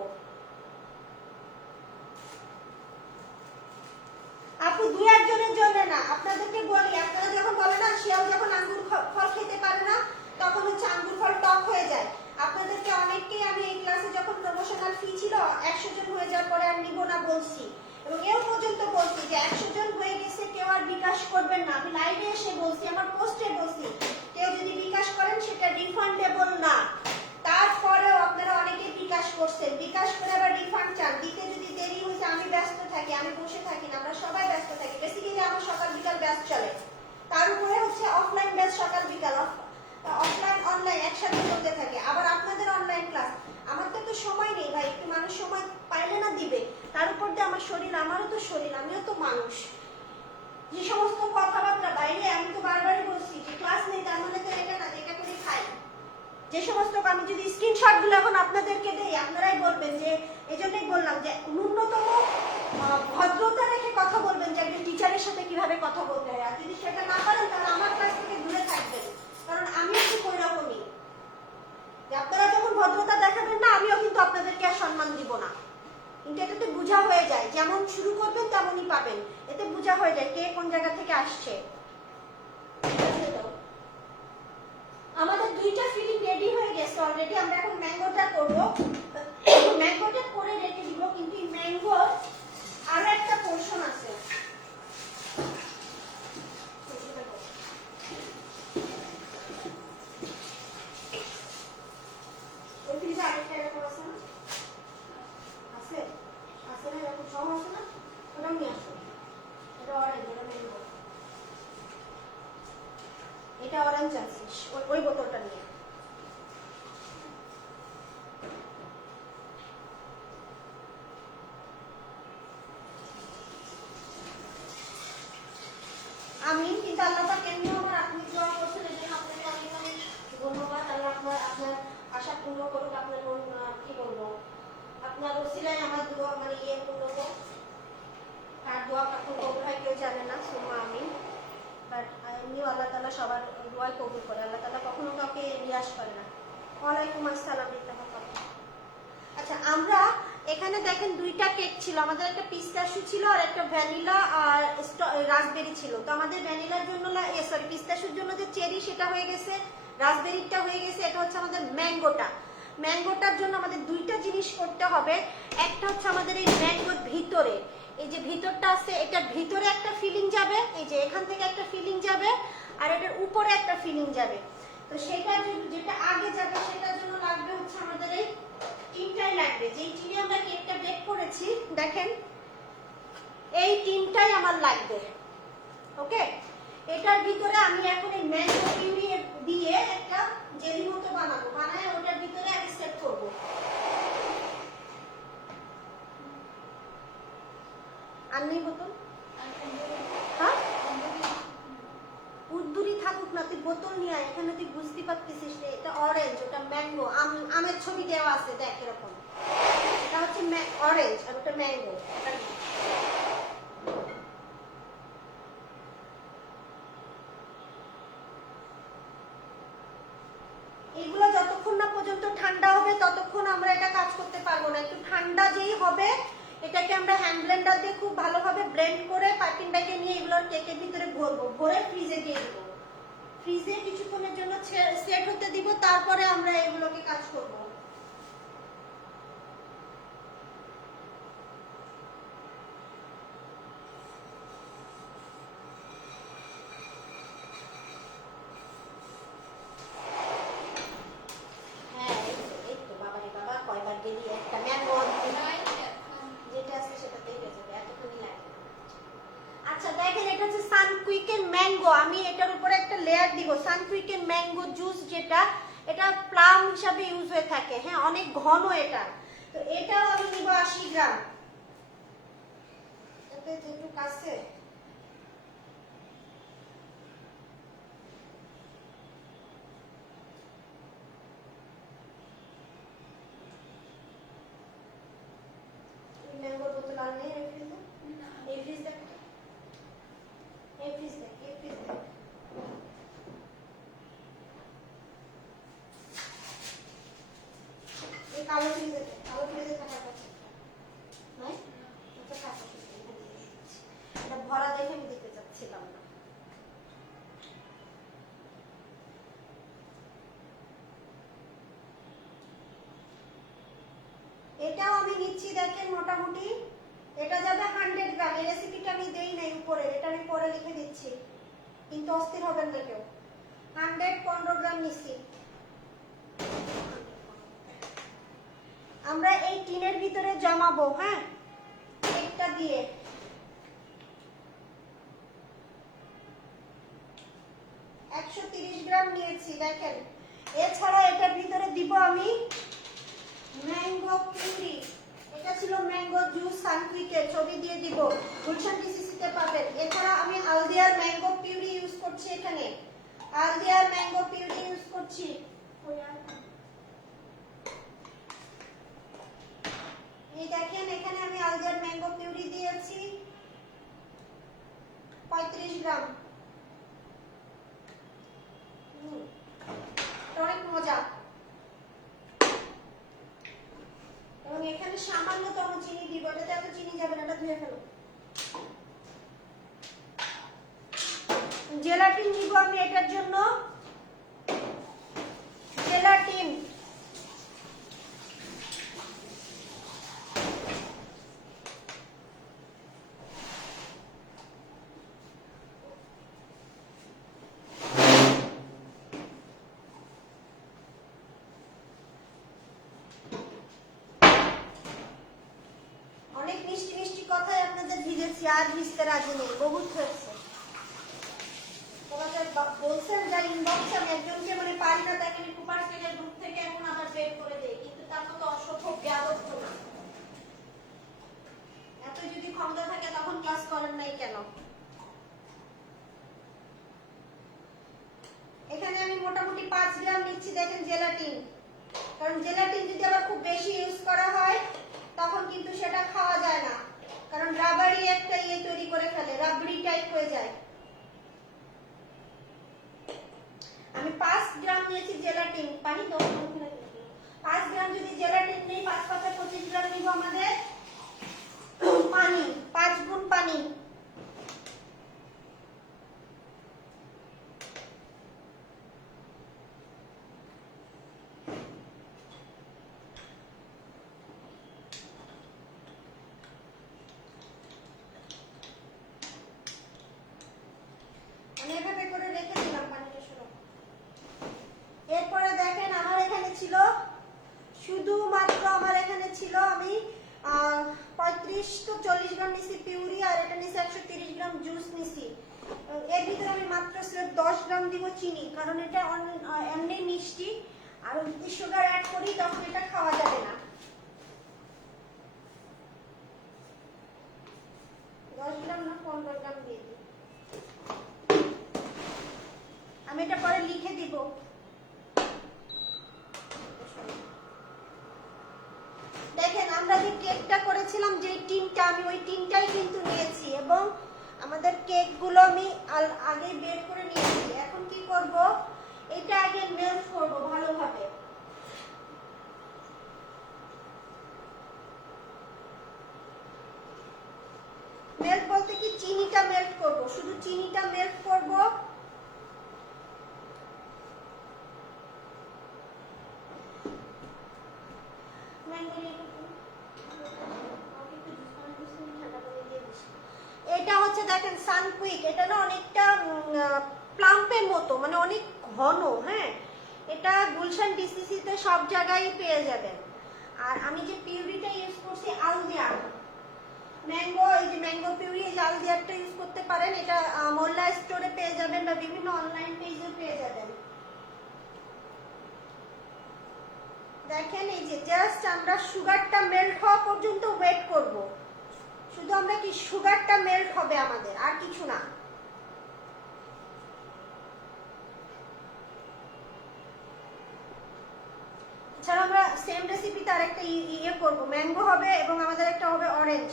আপু দুই একজনের জন্য না, আপনাদেরকে বলি, আপনারা যখন বলে না শিয়াল যখন আঙ্গুর ফল খেতে পারে না তখন হচ্ছে আঙ্গুর ফল টক হয়ে যায়। আপনাদেরকে অনেককেই আমি এই ক্লাসে যখন প্রমোশনাল ফি ছিল 100 জন হয়ে যাওয়ার পরে আর নিব না বলছি, এবং এও পর্যন্ত বলছি যে 100 জন হয়ে গেছে কেউ আর বিকাশ করবেন না। আমি লাইভে এসে বলছি, আমার পোস্টে বলছি, কেউ যদি বিকাশ করেন সেটা রিফান্ডেবল না। তারপরেও আপনারা অনেকেই বিকাশ করছেন, বিকাশ করে আবার রিফান্ড চান। দিতে যদি দেরি হয়েছে, আমি ব্যস্ত থাকি, আমি বসে থাকি না, আমরা সবাই ব্যস্ত থাকি। বেসিক্যালি আমার সকাল বিকাল ব্যাচ চলে, তার উপরে হচ্ছে অফলাইন ব্যাচ সকাল বিকাল, অফলাইন অনলাইন একসাথে চলতে থাকে। আবার আপনাদের অনলাইন ক্লাস, আমার তো সময় নেই ভাই। একটু মানুষ সময় পাইলে না দিবে, তার উপর দিয়ে আমার শরীর, আমারও তো শরীর, আমিও তো মানুষ। যে সমস্ত কথাবার্তা বাইরে, আমি তো বারবারই বলছি যে ক্লাস নেই তার মানে তো এটা না যেটা করে খাই। যে সমস্ত আমি যদি স্ক্রিনশট গুলো এখন আপনাদেরকে দেই আপনারাই বলবেন যে, এই জন্যই বললাম যে ন্যূনতম ভদ্রতা রেখে কথা বলবেন, যে একজন টিচারের সাথে কিভাবে কথা বলতে হয়। আর যদি সেটা না পারেন তাহলে আমার কাছ থেকে দূরে থাকবেন, কারণ আমি একটু ওই রকমই। ভদ্রতা দেখাবেন না, আমিও কিন্তু আপনাদেরকে আর সম্মান দিব না। কিন্তু এটাতে বোঝা হয়ে যায়, যেমন শুরু করবেন তেমনই পাবেন, এতে বোঝা হয়ে যায় কে কোন জায়গা থেকে আসছে। আমাদের দুইটা ফিলিং রেডি হয়ে গেছে অলরেডি, আমরা এখন ম্যাঙ্গোটা করব। ম্যাঙ্গোটা করে রেখে দিব, কিন্তু এই ম্যাঙ্গোর আরো একটা পোরশন আছে। ওই ফ্রিজে আরেকটা এরকম আছে না? আছে আছে না, এরকম সহ আছে না? ওটাও নিয়ে আসো। এটা অরেঞ্জ, এটা ম্যাঙ্গো, এটা অরেঞ্জ আছে, ওই বোতলটা নিয়ে। আমি কিন্তু আল্লাহ পাক এমনি আমার আপনি দোয়া করছেন, এই জন্য আপনাকে অনেক অনেক ধন্যবাদ। আল্লাহ আপনার আশা পূর্ণ করুক, আপনার মন কি বলবো, আপনার ওসিলায় আমার দোয়া মানে পূর্ণ হোক। কার দোয়া কখন কবুল হয় কেউ জানে না, সুমা আমি। বাট এমনিও আল্লাহ তাআলা সবার দোয়াই কবুল করে, আল্লাহ তাআলা কখনো কাউকে নিরাশ করে না। ওয়ালাইকুম আসসালাম। আচ্ছা, আমরা এখানে দেখেন দুইটা কেক ছিল, আমাদের একটা পিস্তাশু ছিল আর একটা ভ্যানিলা আর রাসবেরি ছিল। তো আমাদের ভ্যানিলার জন্য সরি পিস্তাশুর জন্য যে চেরি সেটা হয়ে গেছে, রাসবেরিটা হয়ে গেছে, এটা হচ্ছে আমাদের ম্যাঙ্গোটা। ম্যাঙ্গোটার জন্য আমাদের দুইটা জিনিস করতে হবে। একটা হচ্ছে আমাদের এই ম্যাঙ্গোর ভিতরে, এই যে ভিতরটা আছে, এটার ভিতরে একটা ফিলিং যাবে, এই যে এখান থেকে একটা ফিলিং যাবে, আর এটার উপরে একটা ফিলিং যাবে। তো সেটা যেটা আগে যাবে সেটার জন্য লাগবে হচ্ছে আমাদের এই টিনটাই লাগবে, যেই টিনে আমরা কেকটা বেক করেছি। দেখেন এই টিনটাই আমার লাগবে। ওকে, এটার ভিতরে আমি এখন এই ম্যাঙ্গো পিউরি দিয়ে একটা জেলি মতো বানাবো, বানায় ওটার ভিতরে আমি সেট করব। আর নেই বোতল? হ্যাঁ, উদ্দুরি থাকুক না, তুই বোতল নিয়ে আয়। এখানে তুই বুঝতে পারতেছিস না, এটা অরেঞ্জ, ওটা ম্যাঙ্গো। আমের ছবি দেওয়া আছে, দেখ এরকম। এটা হচ্ছে অরেঞ্জ আর ওটা ম্যাঙ্গো। এগুলো যতক্ষণ না পর্যন্ত ঠান্ডা হবে ততক্ষণ আমরা এটা কাজ করতে পারবো না। একটু ঠান্ডা যেই হবে এটাকে আমরা হ্যান্ড ব্লেন্ডার দিয়ে খুব ভালোভাবে ব্লেন্ড করে পাইপিং ব্যাগে নিয়ে এগুলোর কেকের ভিতরে ভরবো, ভরে ফ্রিজে দিয়ে দেবো। ফ্রিজে কিছুক্ষণের জন্য সেট হতে দিব, তারপরে আমরা এগুলোকে কাজ করব। হ্যাঁ, এই তো বাবা রে বাবা, কয়বার গেলি, একটা ম্যাঙ্গো যেটা আছে সেটাতেই হয়ে যাবে, এতক্ষণই লাগে। আচ্ছা দেখেন, এটা হচ্ছে সানকুইকের ম্যাঙ্গো। আমি এটার উপরে একটা লেয়ার দিব। সানকুইকের ম্যাঙ্গো জুস যেটা, এটা প্লাম হিসাবে ইউজ হয়ে থাকে। হ্যাঁ, অনেক ঘন এটা। তো এটাও আমি নিব 80 গ্রাম। এতে একটু কাছে ম্যাঙ্গোর বোতল আর নেই এই ফ্রিজে? এই ফ্রিজ দেখ, এই ফ্রিজ দেখ, এই ফ্রিজ দেখ। এই কালো ফ্রিজে, কালো ফ্রিজে থাকার কথা নয়, এটা কাঁচা ফ্রিজ। এটা ভরা দেখে আমি দিতে চাচ্ছিলাম না। এটাও আমি নিচ্ছি, দেখেন মোটামুটি এটা যাবে 100 গ্রাম। এই রেসিপিটা আমি দেই নাই উপরে, এটা আমি পরে লিখে দিচ্ছি, কিন্তু অস্থির হবেন না কেউ। 115 গ্রাম নিচ্ছি। আমরা এই টিনের ভিতরে জমাবো। হ্যাঁ, একটা দিয়ে 130 গ্রাম নিয়েছি। দেখেন, এছাড়া এটার ভিতরে দিব আমি ম্যাঙ্গো পিউরি। এটা ছিল ম্যাঙ্গো জুস সানকুইকের, ছবি দিয়ে দিব, গুলশান ডিসিসিতে পাবেন। এছাড়া আমি আলদিয়ার ম্যাঙ্গো পিউরি ইউজ করছি, এখানে আলদিয়ার ম্যাঙ্গো পিউরি ইউজ করছি। এই দেখেন, এখানে আমি আলদিয়ার ম্যাঙ্গো পিউরি দিয়েছি 35 গ্রাম। অনেক মজা। দিব, এটাতে এত চিনি যাবে না, এটা ধুয়ে ফেলো। জেলাটিন নিব আমি এটার জন্য, জেলাটিন। অনেক মিষ্টি মিষ্টি কথাই আপনাদের ভিজেছি, আর ভিজতে রাজি নেই, বহুত হয়েছে। তোমাদের বলছেন যা ইনবক্সে, আমি একজনকে মানে পারি না তাকে আমি কুপার থেকে গ্রুপ থেকে এখন আবার বের করে দেই, কিন্তু তার মতো অসভ্য বেয়াদব না। এত যদি ক্ষমতা থাকে তখন ক্লাস করেন নাই কেন? এখানে আমি মোটামুটি 5 গ্রাম নিচ্ছি, দেখেন জেলাটিন। কারণ জেলাটিন যদি আবার খুব বেশি ইউজ করা হয় তখন কিন্তু সেটা খাওয়া যায় না, কারণ রাবারি একটা তৈরি করে ফেলে, রাবড়ি টাইপ হয়ে যায়। আমি 5 গ্রাম নিয়েছি জেলাটিন, পানি 10 গ্রাম, 5 গ্রাম যদি জেলাটিন নেই 5 পাতা 25 গ্রাম নিব আমাদের পানি, 5 গুণ পানি। আমি এভাবে করে রেখে দিলাম পানিটা শুরু। এরপরে দেখেন আমার এখানে ছিল শুধুমাত্র, আমার এখানে ছিল আমি 35 তো 40 গ্রাম নিছি পিউরি, আর এটা নিছি 130 গ্রাম জুস নিছি। এর ভিতরে আমি মাত্র 10 গ্রাম দিব চিনি, কারণ এটা এমনি মিষ্টি, আর যদি সুগার অ্যাড করি তখন এটা খাওয়া যাবে না। 10 গ্রাম না 15 গ্রাম দিয়ে দিই, আমি এটা পরে লিখে দিব। দেখেন আমরা যে কেকটা করেছিলাম, যে টিনটা, আমি ওই টিনটাই কিন্তু নিয়েছি, এবং আমাদের কেকগুলো আমি আগে বের করে নিয়েছি। এখন কি করব, এটা আগে মেল্ট করব ভালোভাবে। মেল্ট বলতে কি চিনিটা মেল্ট করব, শুধু চিনিটা মেল্ট করব। এটা হচ্ছে দেখেন সানকুইক, এটা না অনেকটা প্লাম্পের মতো, মানে অনেক ঘন। হ্যাঁ, এটা গুলশান ডিসিসি তে সব জায়গায় পেয়ে যাবেন। আর আমি যে পিউরিটা ইউজ করছি আলদিয়ার ম্যাঙ্গো, এই যে ম্যাঙ্গো পিউরি, এই যে আলদিয়ারটা ইউজ করতে পারেন। এটা মোল্লা স্টোরে পেয়ে যাবেন বা বিভিন্ন অনলাইন পেজে পেয়ে যাবেন। দেখেন এই যে জাস্ট আমরা সুগারটা মেল্ট হওয়া পর্যন্ত ওয়েট করব। শুধু আমরা কি সুগারটা মেল্ট হবে আমাদের, আর কিছু না। এছাড়া আমরা সেম রেসিপিতে আরেকটা ইয়ে করব, ম্যাঙ্গো হবে এবং আমাদের একটা হবে অরেঞ্জ।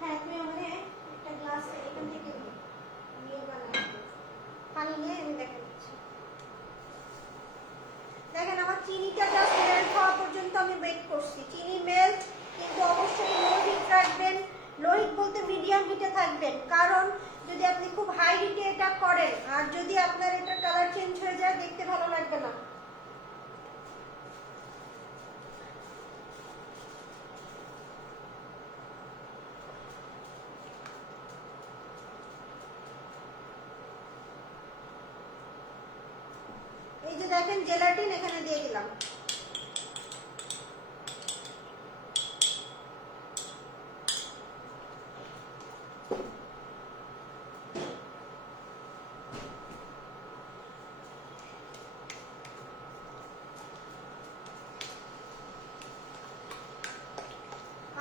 হ্যাঁ, তুমি আমাকে একটা গ্লাস এখান থেকে নিয়ে বানাবে, পানি নিয়ে আমি দেখে দিচ্ছি। দেখেন আমার চিনিটা জাস্ট মেল্ট হওয়া পর্যন্ত আমি ওয়েট করছি। চিনি মেল্ট, কিন্তু অবশ্যই লো হিট রাখবেন। লো হিট বলতে মিডিয়াম হিটে থাকবেন, কারণ যদি আপনি খুব হাই হিটে এটা করেন আর যদি আপনার এটা কালার চেঞ্জ হয়ে যায়, দেখতে ভালো লাগবে না। এই যে দেখেন জেলাটিন এখানে দিয়ে দিলাম।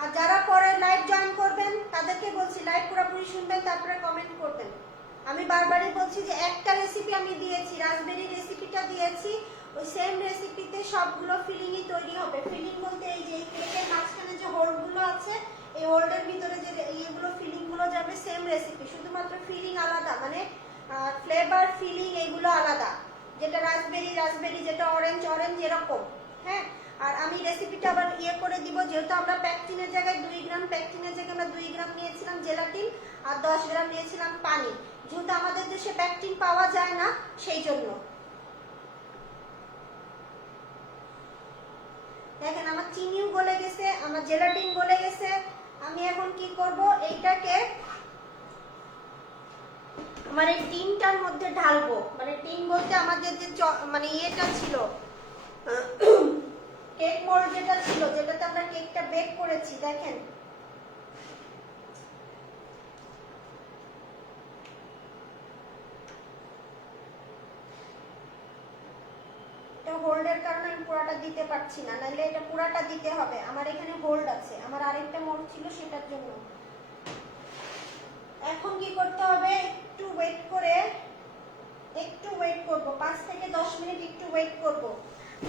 আর যারা পরে লাইভ জয়েন করবেন তাদেরকে বলছি লাইভ পুরোপুরি শুনবেন, তারপরে কমেন্ট করবেন। আমি বারবারই বলছি যে একটা রেসিপি আমি দিয়েছি, রাসবেরি রেসিপিটা দিয়েছি, ওই সেম রেসিপিতে সবগুলো ফিলিংই তৈরি হবে। ফিলিং বলতে এই যে কেকের মাঝখানে যে হোলগুলো আছে, এই হোল্ডের ভিতরে যে ইয়েগুলো ফিলিংগুলো যাবে, সেম রেসিপি, শুধুমাত্র ফিলিং আলাদা। মানে আর ফ্লেভার ফিলিং এগুলো আলাদা, যেটা রাসবেরি রাসবেরি, যেটা অরেঞ্জ অরেঞ্জ, এরকম। হ্যাঁ, আর আমি রেসিপিটা আবার করে দিব, যেহেতু আমরা প্যাকটিনের জায়গায় 2 গ্রাম, প্যাকটিনের জায়গায় আমরা 2 গ্রাম নিয়েছিলাম জেলাটিন আর 10 গ্রাম নিয়েছিলাম পানি, যেহেতু আমাদের দেশে প্যাকটিন পাওয়া যায় না সেই জন্য। দেখেন আমার চিনিও গলে গেছে, আমার জেলাটিন গলে গেছে। আমি এখন কি করব, এইটাকে আমার এই টিনটার মধ্যে ঢালবো। মানে টিন বলতে আমাদের যে মানে ইয়েটা ছিল, কেক মোল্ড যেটা ছিল, যেটাতে আমরা কেকটা বেক করেছি। দেখেন হোল্ডের কারণে আমি পুরাটা দিতে পারছি না, নাহলে এটা পুরাটা দিতে হবে। আমার এখানে হোল্ড আছে, আমার আরেকটা মোল্ড ছিল সেটার জন্য। এখন কি করতে হবে, একটু ওয়েট করে, একটু ওয়েট করব, 5 থেকে 10 মিনিট একটু ওয়েট করব।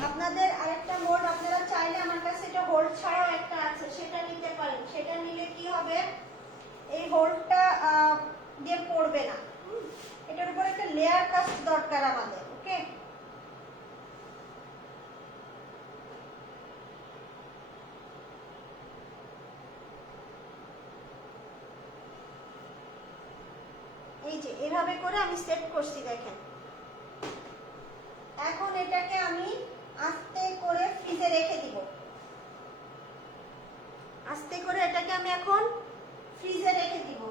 আপনাদের আরেকটা মোল্ড আপনারা চাইলে, আমার কাছে এটা হোল্ড ছাড়াও একটা আছে, সেটা নিতে পারেন। সেটা নিলে কি হবে, এই হোল্ডটা দিয়ে পড়বে না। এটার উপর একটা লেয়ার কাস্ট দরকার আমাদের। ওকে, এই যে এভাবে করে আমি সেট করছি। দেখেন এখন এটাকে আমি আস্তে করে ফ্রিজে রেখে দিব। আস্তে করে এটাকে আমি এখন ফ্রিজে রেখে দিব।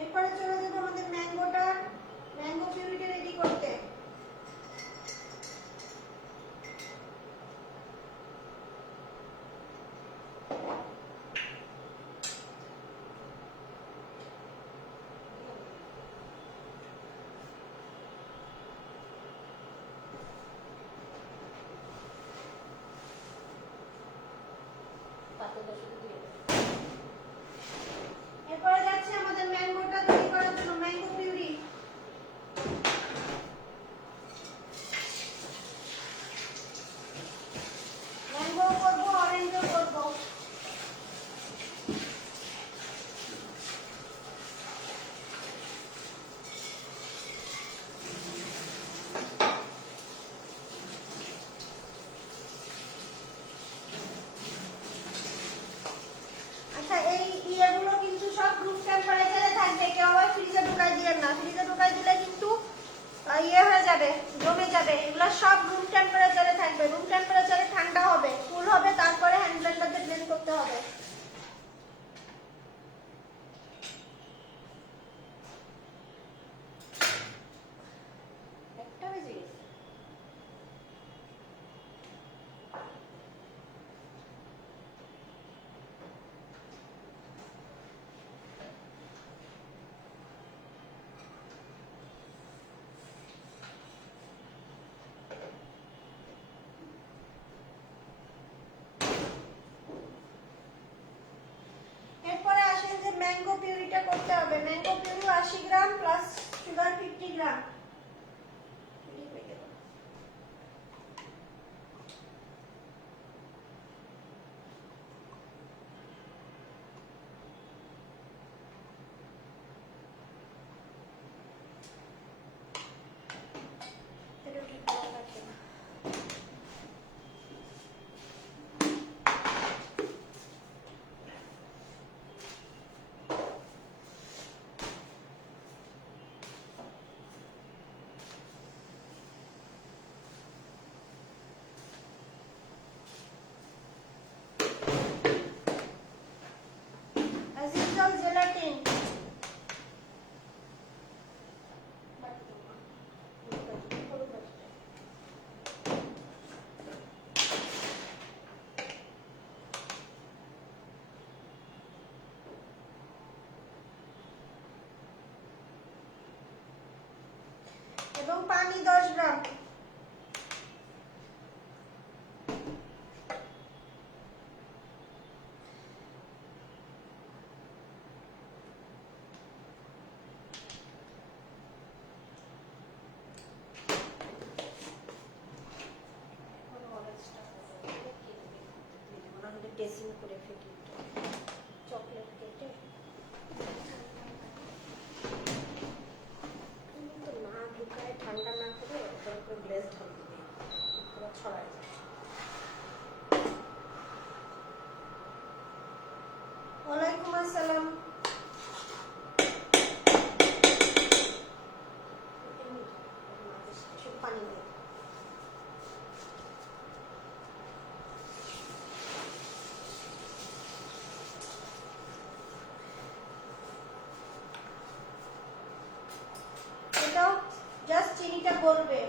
এরপরে চলে যাবো আমাদের ম্যাঙ্গো পিউরিটা রেডি করতে। এরপরে যাচ্ছে আমাদের ম্যাঙ্গোটা তৈরি করার জন্য, ম্যাঙ্গো পিউরি। ম্যাঙ্গো করবো, অরেঞ্জও করবো। আচ্ছা, এই ইয়েগুলো কিন্তু সব রুম টেম্পারেচারে থাকবে, কেউ আবার ফ্রিজে ঢুকাই দিবেন না। ফ্রিজে ঢুকাই দিলে কিন্তু ইয়ে হয়ে যাবে, জমে যাবে। এগুলো সব রুম টেম্পারেচারে থাকবে। রুম টেম্পারেচারে ঠান্ডা হবে, কুল হবে, তারপরে হ্যান্ড ব্লেন্ডার দিয়ে ব্লেন্ড করতে হবে। একটা বেজে গেছে। এরপরে আসেন যে ম্যাঙ্গো পিউরিটা করতে হবে। ম্যাঙ্গো পিউরি 80 গ্রাম প্লাস সুগার 50 গ্রাম। এটা ঠিক করা লাগবে না। as usual gelatin এবং পানি 10 গ্রাম। ড্রেসিং করে ফেলি চকলেট কেটে তো না ঢুকায় ঠান্ডা না করে ওটার উপর গ্লেজ ঢালতে দিই পুরো ছড়ায় যায়। ওয়ালাইকুম আসসালাম। পানি দিয়ে এটাও জাস্ট চিনিটা গলবে।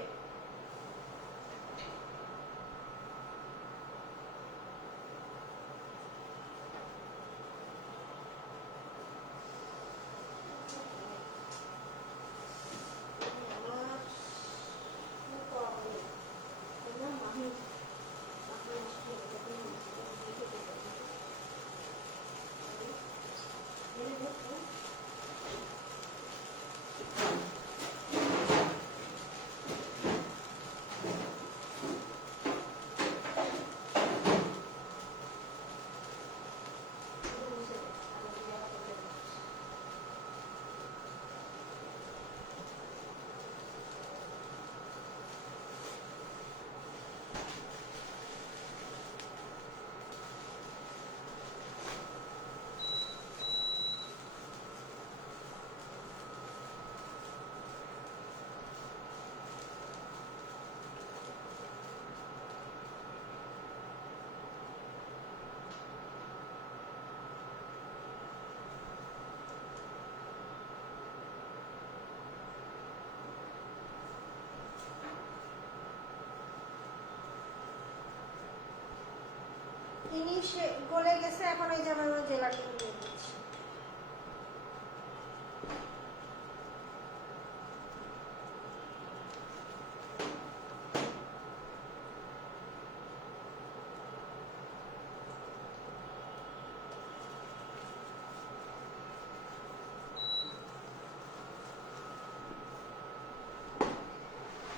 চিনি গলে গেছে, এখন এই যে আমরা জেলাটিন দিয়ে দিচ্ছি।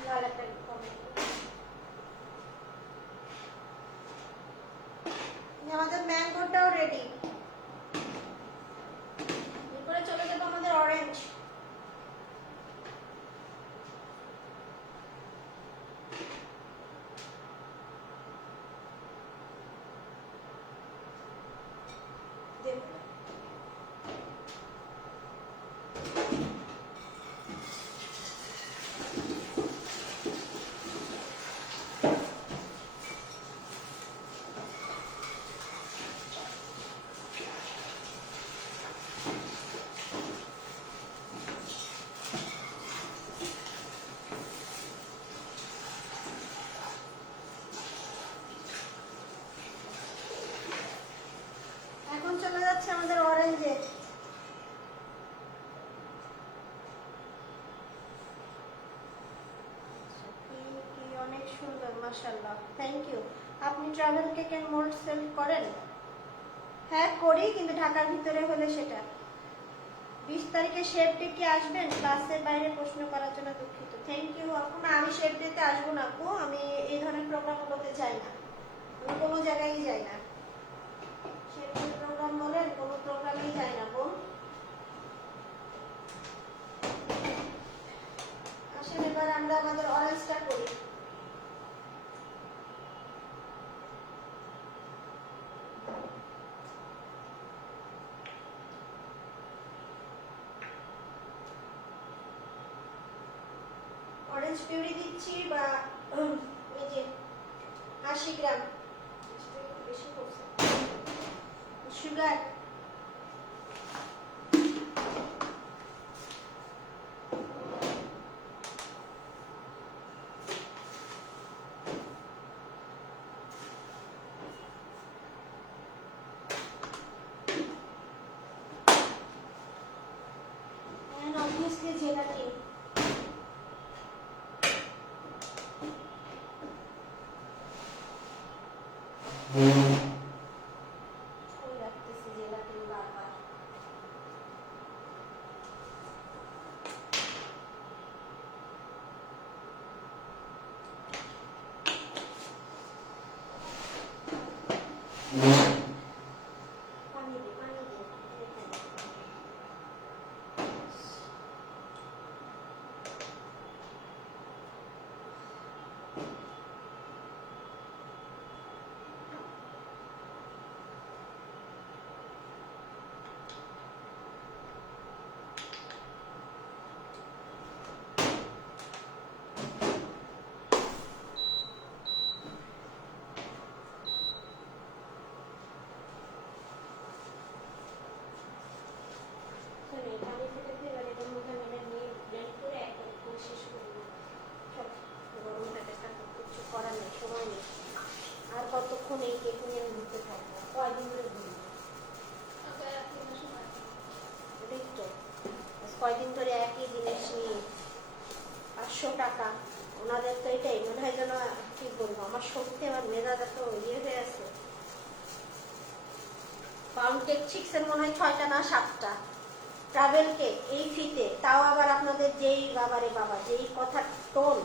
লাল একটা আমাদের ম্যাঙ্গোটাও রেডি। এরপরে চলে যাবো আমাদের অরেঞ্জ। এখন চলে যাচ্ছে আমাদের অরেঞ্জে। অনেক সুন্দর, মাশাআল্লাহ, থ্যাংক ইউ। আপনি travel cake and mould sell করেন? হ্যাঁ করি, কিন্তু ঢাকার ভিতরে হলে সেটা। 20 তারিখে শেপ ডে কি আসবেন? ক্লাসের বাইরে প্রশ্ন করার জন্য দুঃখিত। থ্যাংক ইউ আপু। না, আমি শেপ ডেতে আসবো না আপু, আমি এই ধরনের প্রোগ্রামগুলোতে যাই না, আমি কোনো জায়গায় যাই না। শেপ ডে প্রোগ্রাম বলেন, কোনো প্রোগ্রামেই যাই না বোন। আসেন এবার আমরা আমাদের অরেঞ্জটা করি। অরেঞ্জ পিউরি দিচ্ছি বা এই যে 80 গ্রাম, বেশি করছে, সুগার ওই রাখতেছি জেলাটিন বারবার। পানি দে, পানি দে। পানি ফেটে এবার এটার মধ্যে আমি এটা নিয়ে ব্লেন্ড করে একটা শেষ করে দিই। সব গরম থাকে, তারপর কিছু করার নেই, সময় নেই। আর কতক্ষণ এই কেক নিয়ে আমি ঘুরতে থাকবো? কয়দিন ধরে ঘুরবো? দেখতো কয়দিন ধরে একই জিনিস নিয়ে 500 টাকা। ওনাদের তো এটাই মনে হয় যেন, কি বলবো, আমার সত্যি আমার মেজাজ এত ইয়ে হয়ে আছে। পাউন্ড কেক চিক্সের মনে হয় 6টা না 7টা। ট্রাভেল কেক এই ফিতে, তাও আবার আপনাদের যেই বাবারে বাবা, যেই কথার টোন।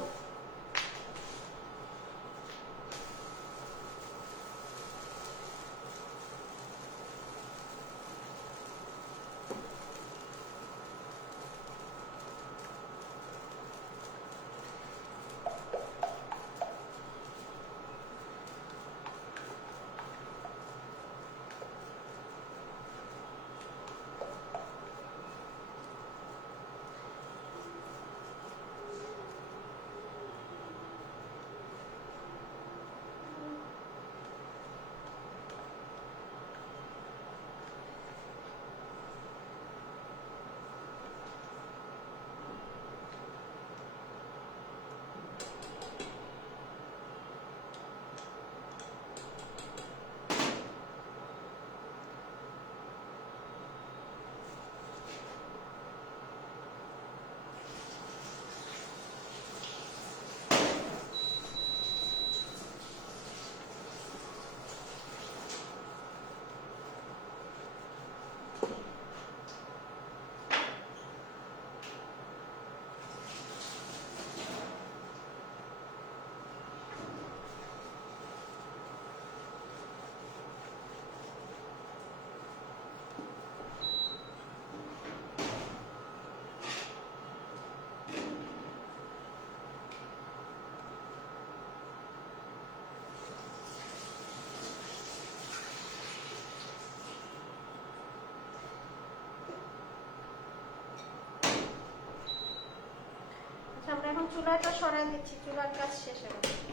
আমরা এখন চুলাটা সরাই দিচ্ছি, চুলার কাজ শেষ হয়ে গেছে।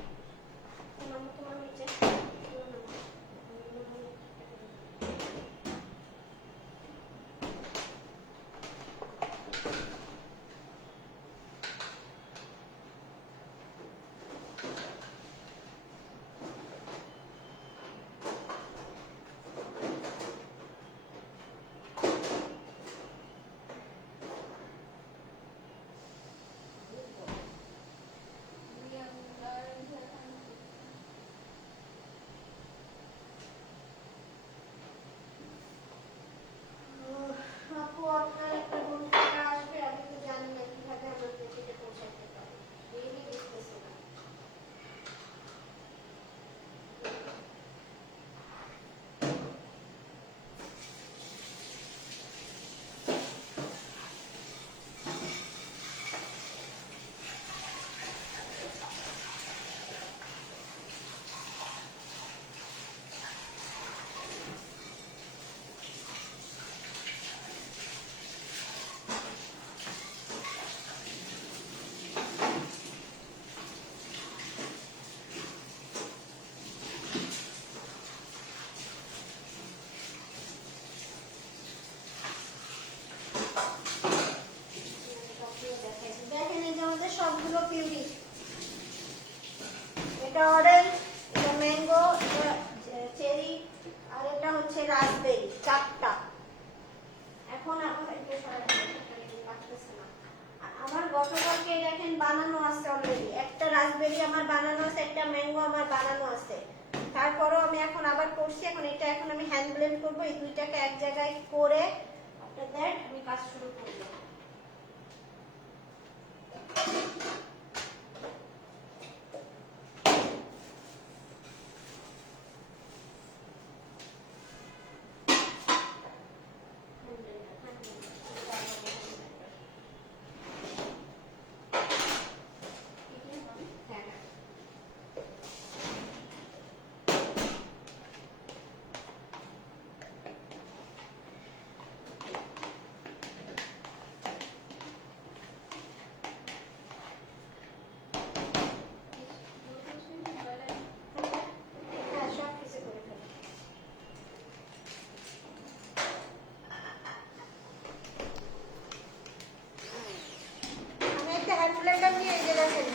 তোমার নিচে আপু, আপনার একটা রুম থেকে আসবে, আমি তো জানি না কিভাবে আমার পেটিতে পৌঁছাতে পারি, রিয়েলি বুঝতেছি না। দেখেন এই যে আমাদের সবগুলো পিউরি, এটা অরেঞ্জ, এটা ম্যাঙ্গো, এটা চেরি, আর এটা হচ্ছে রাসবেরি, 4টা। এখন আমার গতকালকে দেখেন বানানো আছে অলরেডি, একটা রাসবেরি আমার বানানো আছে, একটা ম্যাঙ্গো আমার বানানো আছে। তারপরও আমি এখন আবার করছি, এখন এটা এখন আমি হ্যান্ড ব্লেন্ড করবো, এই দুইটাকে এক জায়গায় করে আফটার দ্যাট আমি কাজ শুরু করবো। হ্যান্ড ব্লেন্ডার নিয়ে এই যে দেখেন